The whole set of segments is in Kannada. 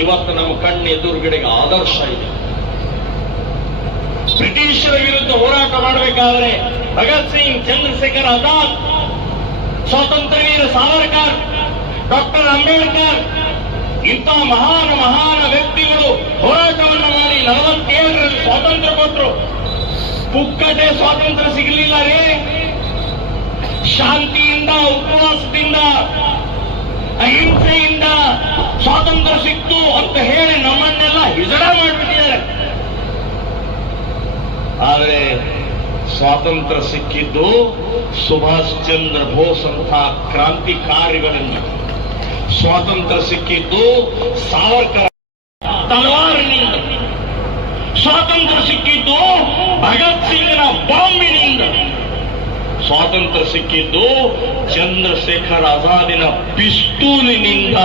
ಇವತ್ತು ನಮ್ಮ ಕಣ್ಣು ಎದುರುಗಡೆಗೆ ಆದರ್ಶ ಇದೆ. ಬ್ರಿಟಿಷರ ವಿರುದ್ಧ ಹೋರಾಟ ಮಾಡಬೇಕಾದ್ರೆ ಭಗತ್ ಸಿಂಗ್, ಚಂದ್ರಶೇಖರ್ ಆಜಾದ್ ಸ್ವಾತಂತ್ರ್ಯ ವೀರ ಸಾವರ್ಕರ್, ಡಾಕ್ಟರ್ ಅಂಬೇಡ್ಕರ್, ಇಂಥ ಮಹಾನ್ ಮಹಾನ್ ವ್ಯಕ್ತಿಗಳು ಹೋರಾಟವನ್ನು ಮಾಡಿ ನಲವತ್ತೇಳರಲ್ಲಿ ಸ್ವಾತಂತ್ರ್ಯ ಕೊಟ್ಟರು. ಪುಕ್ಕಟೆ ಸ್ವಾತಂತ್ರ್ಯ ಸಿಗಲಿಲ್ಲ ರೀ. ಶಾಂತಿಯಿಂದ ಉಪವಾಸದಿಂದ ಆದರೆ ಸ್ವಾತಂತ್ರ್ಯ ಸಿಕ್ಕಿದ್ದು ಸುಭಾಷ್ ಚಂದ್ರ ಬೋಸ್ ಅಂತ ಕ್ರಾಂತಿಕಾರಿಗಳಿಂದ. ಸ್ವಾತಂತ್ರ್ಯ ಸಿಕ್ಕಿದ್ದು ಸಾವರ್ಕರ್ ತಲವಾರಿನಿಂದ. ಸ್ವಾತಂತ್ರ್ಯ ಸಿಕ್ಕಿದ್ದು ಭಗತ್ ಸಿಂಗ್ನ ಬಾಂಬಿನಿಂದ. ಸ್ವಾತಂತ್ರ್ಯ ಸಿಕ್ಕಿದ್ದು ಚಂದ್ರಶೇಖರ್ ಆಜಾದಿನ ಪಿಸ್ತೂಲಿನಿಂದ.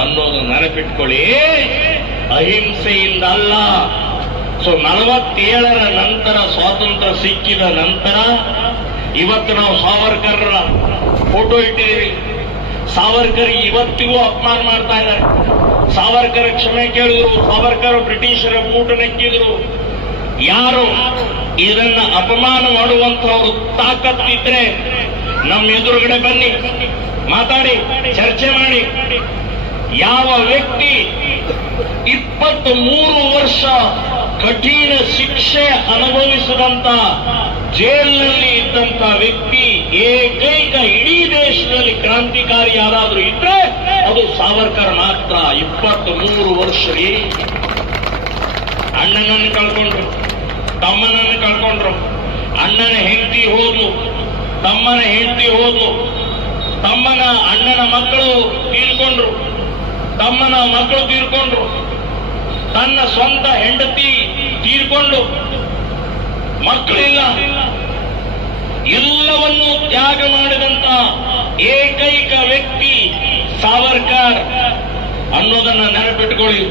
ಅನ್ನೋದು ನೆನಪಿಟ್ಕೊಳ್ಳಿ. ಅಹಿಂಸೆಯಿಂದ ಅಲ್ಲ. ಸೊ ನಲವತ್ತೇಳರ ನಂತರ ಸ್ವಾತಂತ್ರ್ಯ ಸಿಕ್ಕಿದ ನಂತರ ಇವತ್ತು ನಾವು ಸಾವರ್ಕರ್ ಫೋಟೋ ಇಟ್ಟಿದ್ದೀವಿ. ಸಾವರ್ಕರ್ ಇವತ್ತಿಗೂ ಅಪಮಾನ ಮಾಡ್ತಾ ಇದ್ದಾರೆ. ಸಾವರ್ಕರ್ ಕ್ಷಮೆ ಕೇಳಿದ್ರು, ಸಾವರ್ಕರ್ ಬ್ರಿಟಿಷರ ಬೂಟ ನೆಕ್ಕಿದ್ರು. ಯಾರು ಇದನ್ನ ಅಪಮಾನ ಮಾಡುವಂತವರು ತಾಕತ್ತಿದ್ರೆ ನಮ್ಮ ಎದುರುಗಡೆ ಬನ್ನಿ, ಮಾತಾಡಿ, ಚರ್ಚೆ ಮಾಡಿ. ಯಾವ ವ್ಯಕ್ತಿ ಇಪ್ಪತ್ತ್ ಮೂರು ವರ್ಷ ಕಠಿಣ ಶಿಕ್ಷೆ ಅನುಭವಿಸಿದಂತ ಜೈಲಿನಲ್ಲಿ ಇದ್ದಂತ ವ್ಯಕ್ತಿ, ಏಕೈಕ ಇಡೀ ದೇಶದಲ್ಲಿ ಕ್ರಾಂತಿಕಾರಿ ಯಾರಾದರೂ ಇದ್ರೆ ಅದು ಸಾವರ್ಕರ್ ಮಾತ್ರ. ಇಪ್ಪತ್ತ್ ಮೂರು ವರ್ಷ ರೀ. ಅಣ್ಣನನ್ನು ಕಳ್ಕೊಂಡ್ರು, ತಮ್ಮನನ್ನು ಕಳ್ಕೊಂಡ್ರು. ಅಣ್ಣನ ಹೆಂಡತಿ ಹೋದ್ಲು, ತಮ್ಮನ ಹೆಂಡತಿ ಹೋದ್ಲು. ತಮ್ಮನ ಅಣ್ಣನ ಮಕ್ಕಳು ತೀರ್ಕೊಂಡ್ರು. ತಮ್ಮನ ಮಕ್ಕಳು ತೀರ್ಕೊಂಡ್ರು ತನ್ನ ಸ್ವಂತ ಹೆಂಡತಿ ತೀರ್ಕೊಂಡು, ಮಕ್ಕಳಿಲ್ಲ. ಎಲ್ಲವನ್ನು ತ್ಯಾಗ ಮಾಡಿದಂತ ಏಕೈಕ ವ್ಯಕ್ತಿ ಸಾವರ್ಕರ್ ಅನ್ನೋದನ್ನ ನೆನಪಿಟ್ಕೊಳ್ಳಿ.